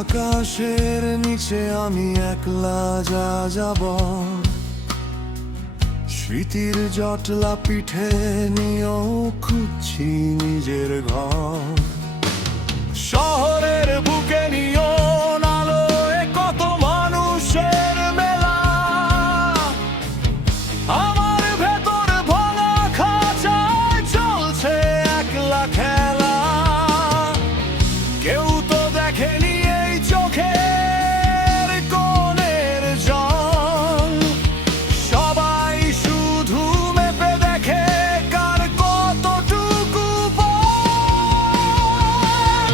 আকাশের নিচে আমি একলা যাব, স্মৃতির জটলা পিঠে নিয়েও খুঁজছি নিজের ঘর। শহরের বুকে নিয়ন আলোয় কত মানুষের মেলা, আমার ভেতর ভাঙা খাঁচায় চলছে একলা খেলা। কেউ তো দেখেনি এই চোখের কোণের জল, সবাই শুধু মেপে দেখে কার কতটুকু বল।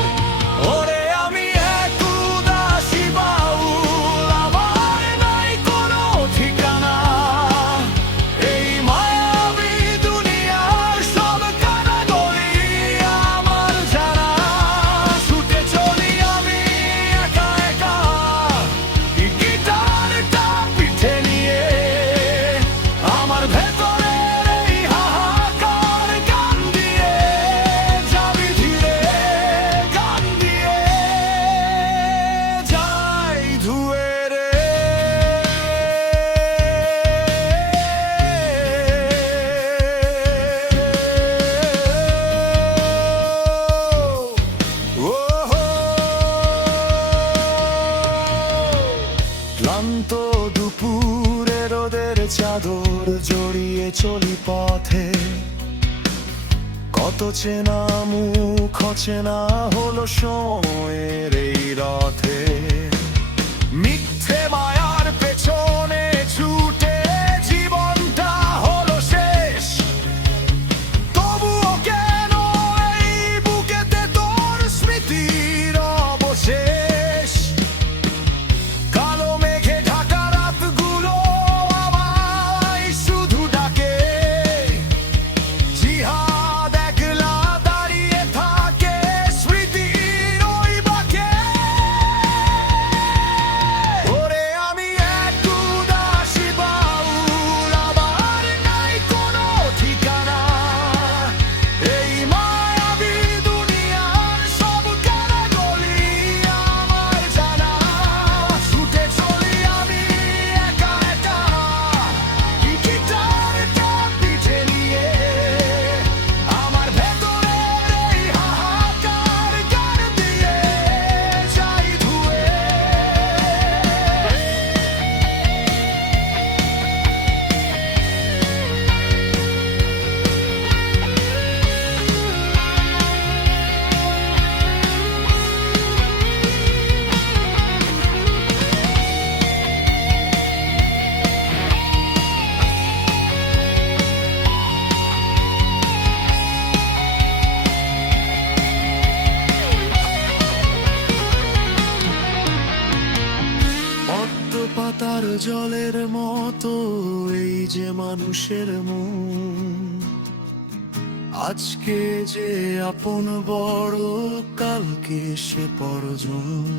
ওরে আমি এক উদাসী বাউল, আমার নাই কোনো ঠিকানা, এই মায়াবী দুনিয়ার সব কানাগলি আমার জানা। ছুটে চলি আমি একা একা, গিটারটা পিঠে নিয়ে, আমার ভেতরের এই হাহাকার গান দিয়ে যাবি ধীরে, গান দিয়ে যাই ধুয়ে রে। ক্লান্ত দুপুরে রোদের চাদর জড়িয়ে চলি পথে, কত চেনা মুখ অচেনা হলো সময়ের এই রথে। মিথ্যে মায়ার পেছনে ছুটে জীবনটা হলো শেষ, তবুও কেন এই বুকেতে তোর স্মৃতির অবশেষ। কালো মেঘে ঢাকা রাতগুলো আমায় শুধু ডাকে, জিহাদ একলা দাঁড়িয়ে থাকে স্মৃতির ওই বাঁকে। ওরে আমি এক উদাসী বাউল, আমার নাই কোনো ঠিকানা, এই মায়াবী দুনিয়ার সব কানাগলি আমার জানা। ছুটে চলি আমি একা একা, গিটারটা পিঠে নিয়ে, আমার ভেতরের এই হাহাকার গান দিয়ে যাই ধুয়ে। পদ্ম পাতার জলের মতো এই যে মানুষের মন, আজকে যে আপন বড়, কালকে সে পরজন।